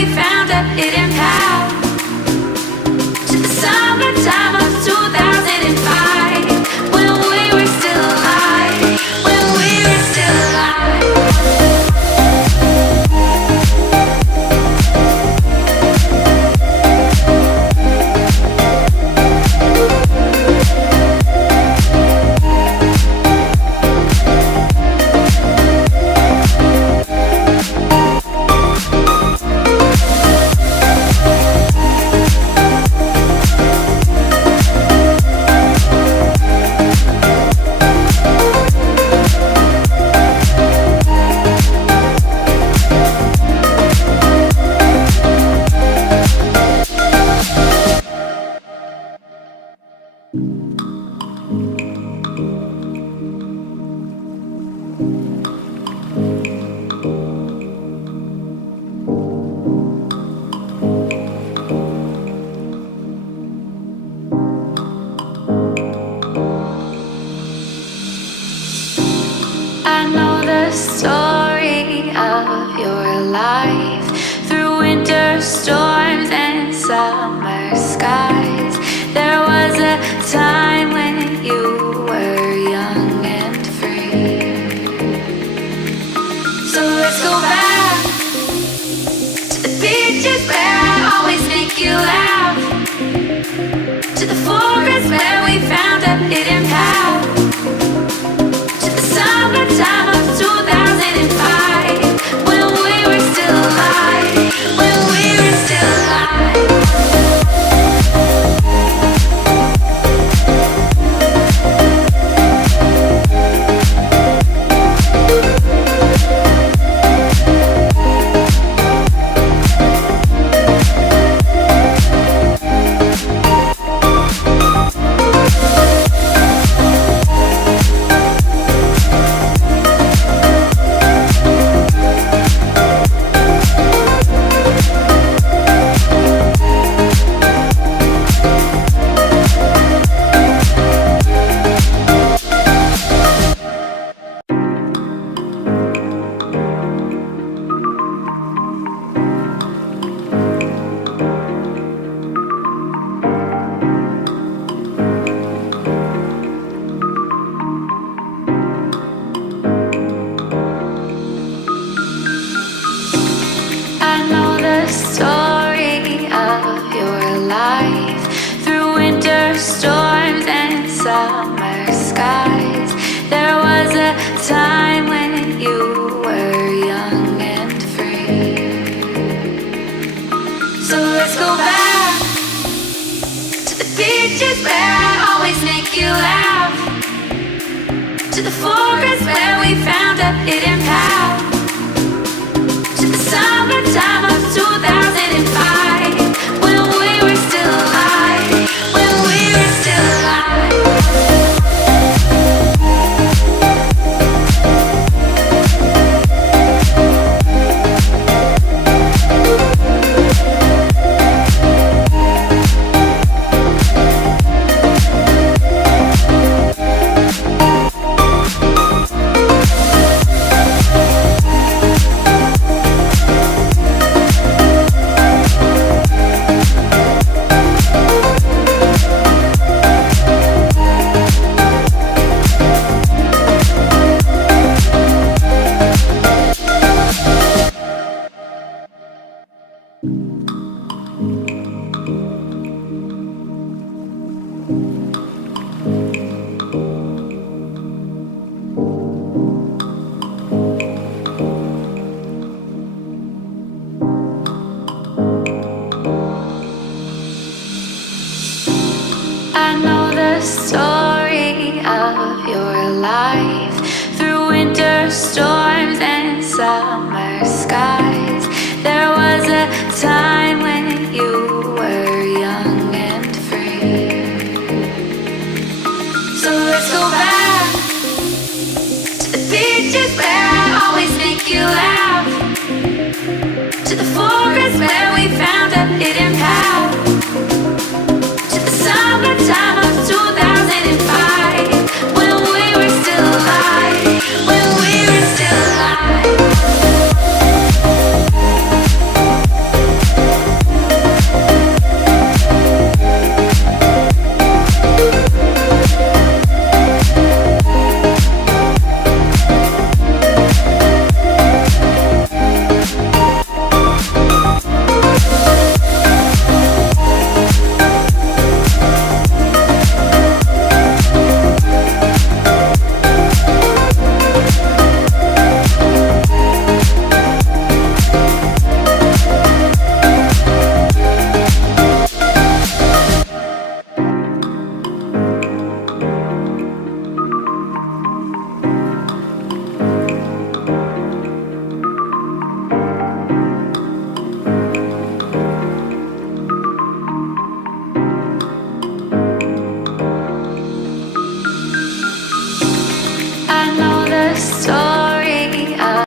we found a hidden path to the summertime of 2005, when we were still alive, when we were still alive. I know the story of your life, through winter storms and summer skies. There was a time when you were young and free. So let's go back to the beaches where I always make you laugh, to the forest where we found a hidden path, summertime of 2005, when we were still alive, when we were still alive. Story of your life, through winter storms and summer skies. There was a time when you were young and free. So let's go back to the beaches where I always make you laugh, to the forest where we found a hidden path, to the summertime of 2005, when we were still alive, when we were still alive. I know the story of your life, through winter storms and summer skies. There was a time when you were young and free. So let's go back to the beaches where I always make you laugh, to the forest where we found a hidden